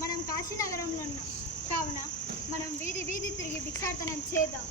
మనం కాశీనగరంలో ఉన్నాం. కావున మనం వీధి వీధి తిరిగి భిక్షాటనం చేద్దాం.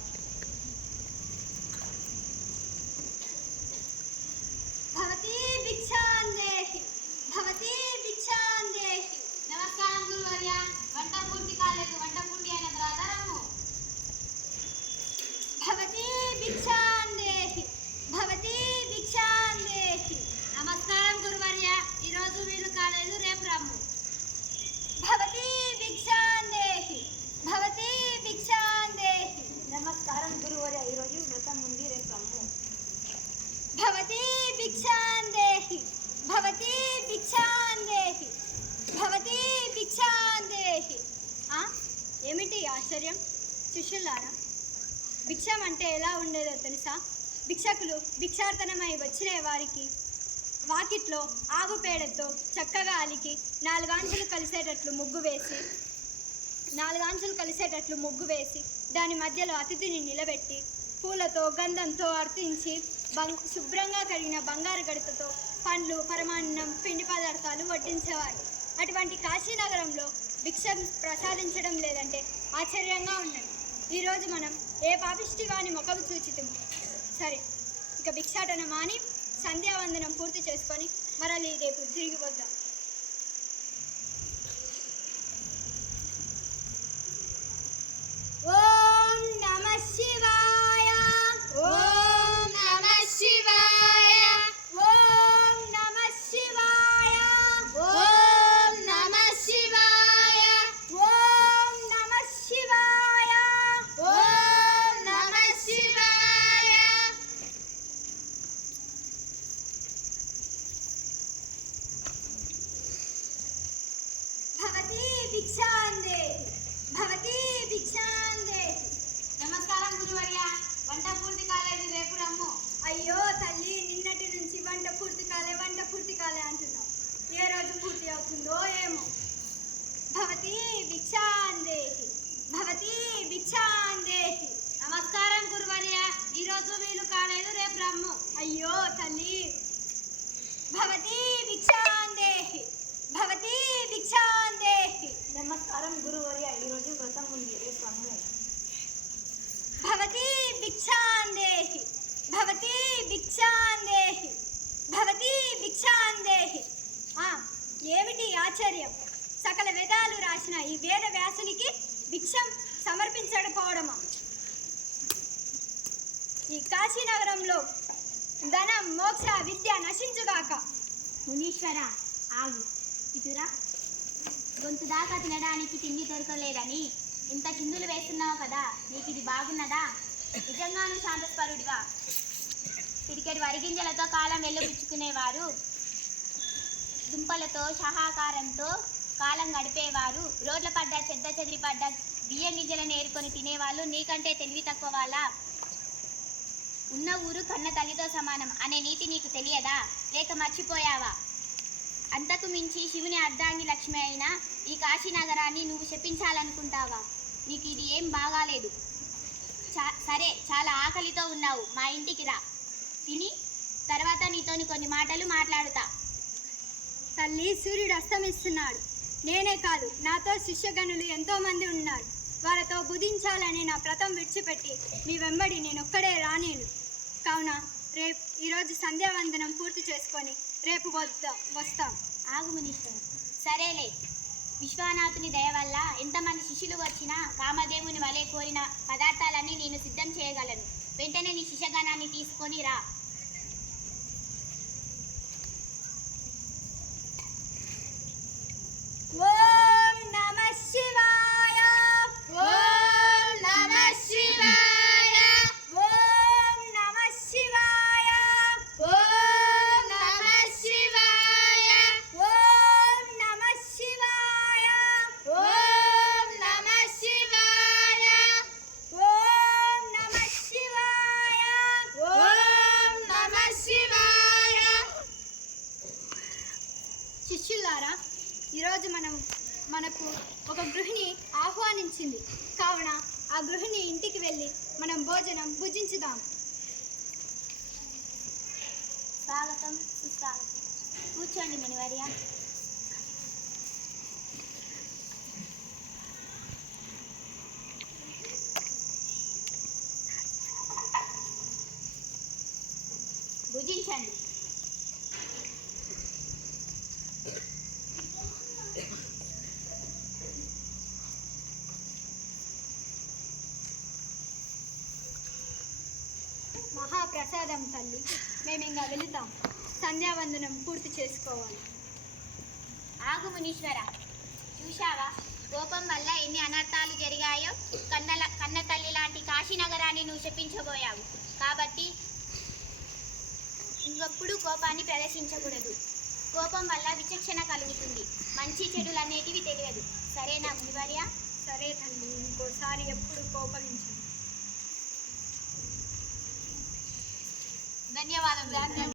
ఆశ్చర్యం. శిష్యులారా భిక్షం అంటే ఎలా ఉండేదో తెలుసా? భిక్షకులు భిక్షార్థనమై వచ్చిన వారికి వాకిట్లో ఆవు పేడతో చక్కగా అలికి నాలుగాంచులు కలిసేటట్లు ముగ్గు వేసి నాలుగాంచులు కలిసేటట్లు ముగ్గు వేసి దాని మధ్యలో అతిథిని నిలబెట్టి పూలతో గంధంతో అర్థించి బంగ్ శుభ్రంగా కడిగిన బంగారు గడితతో పండ్లు పరమాన్నం పిండి పదార్థాలు వడ్డించేవారు. అటువంటి కాశీనగరంలో భిక్ష ప్రసాదించడం లేదంటే ఆశ్చర్యంగా ఉన్నది. ఈరోజు మనం ఏ పాపిష్టి వాని ముఖం చూచితము? సరే ఇక భిక్షాటన మాని సంధ్యావందనం పూర్తి చేసుకొని మరలి రేపు తిరిగి వద్దాం. Maria. ఆశ్చర్యం. సకల వేదాలు రాసిన ఈ వేద వ్యాసునికి భిక్షం సమర్పించకపోవడమా? ఈ కాశీనగరంలో ధనం మోక్ష విద్య నశించుగాక. మునీశ్వర ఆగు. ఇటురా. గొంతు దాకా తినడానికి తిండి దొరకలేదని ఇంత చిందులు వేస్తున్నావు కదా నీకు ఇది బాగున్నదా? నిజంగానూ శాంతస్వరుడివా పిడికెడు వరిగింజలతో కాలం వెళ్ళబుచ్చుకునేవారు దుంపలతో సహాకారంతో కాలం గడిపేవారు. రోడ్ల పడ్డ చెత్త చెదిరి పడ్డ బియ్యం గింజలను ఏరుకొని తినేవాళ్ళు. నీకంటే తెలివి తక్కువ వాళ్ళ ఉన్న ఊరు కన్న తల్లితో సమానం అనే నీతి నీకు తెలియదా? లేక మర్చిపోయావా? అంతకు మించి శివుని అర్ధాంగి లక్ష్మి అయిన ఈ కాశీ నగరాన్ని నువ్వు శపించాలనుకుంటావా? నీకు ఇది ఏం బాగాలేదు. చా సరే చాలా ఆకలితో ఉన్నావు. మా ఇంటికి రా. తిని తర్వాత నీతోని కొన్ని మాటలు మాట్లాడుతా. తల్లి సూర్యుడు అస్తమిస్తున్నాడు. నేనే కాదు నాతో శిష్యగణులు ఎంతోమంది ఉన్నారు. వారితో బుధించాలని నా వ్రతం విడిచిపెట్టి మీ వెంబడి నేను ఒక్కడే రానేను. కావున రేపు ఈరోజు సంధ్యావందనం పూర్తి చేసుకొని రేపు వద్దాం వస్తాం. ఆగు మునీశ్వర్. సరేలే. విశ్వనాథుని దయ వల్ల ఎంతమంది శిష్యులు వచ్చినా కామదేవుని వలె కోరిన పదార్థాలన్నీ నేను సిద్ధం చేయగలను. వెంటనే నీ శిష్యగణాన్ని తీసుకొని రా. మిత్రులారా ఈరోజు మనం మనకు ఒక గృహిణి ఆహ్వానించింది. కావున ఆ గృహిణి ఇంటికి వెళ్ళి మనం భోజనం భుజించుదాం. స్వాగతం సుస్వాగతం. కూర్చోండి మినివర్య. భుజించండి. మహాప్రసాదం తల్లి. మేము ఇంకా వెళుతాం. సంధ్యావందనం పూర్తి చేసుకోవాలి. ఆగు మునీశ్వర. చూశావా? కోపం వల్ల ఎన్ని అనర్థాలు జరిగాయో కన్నల కన్న తల్లి లాంటి కాశీనగరాన్ని నువ్వు చెప్పించబోయావు. కాబట్టి ఇంకప్పుడు కోపాన్ని ప్రదర్శించకూడదు. కోపం వల్ల విచక్షణ కలుగుతుంది. మంచి చెడులు అనేటివి తెలియదు. సరేనా మునివర్య? సరే తల్లి ఇంకోసారి ఎప్పుడు కోపగించండి ధన్యవాదములు.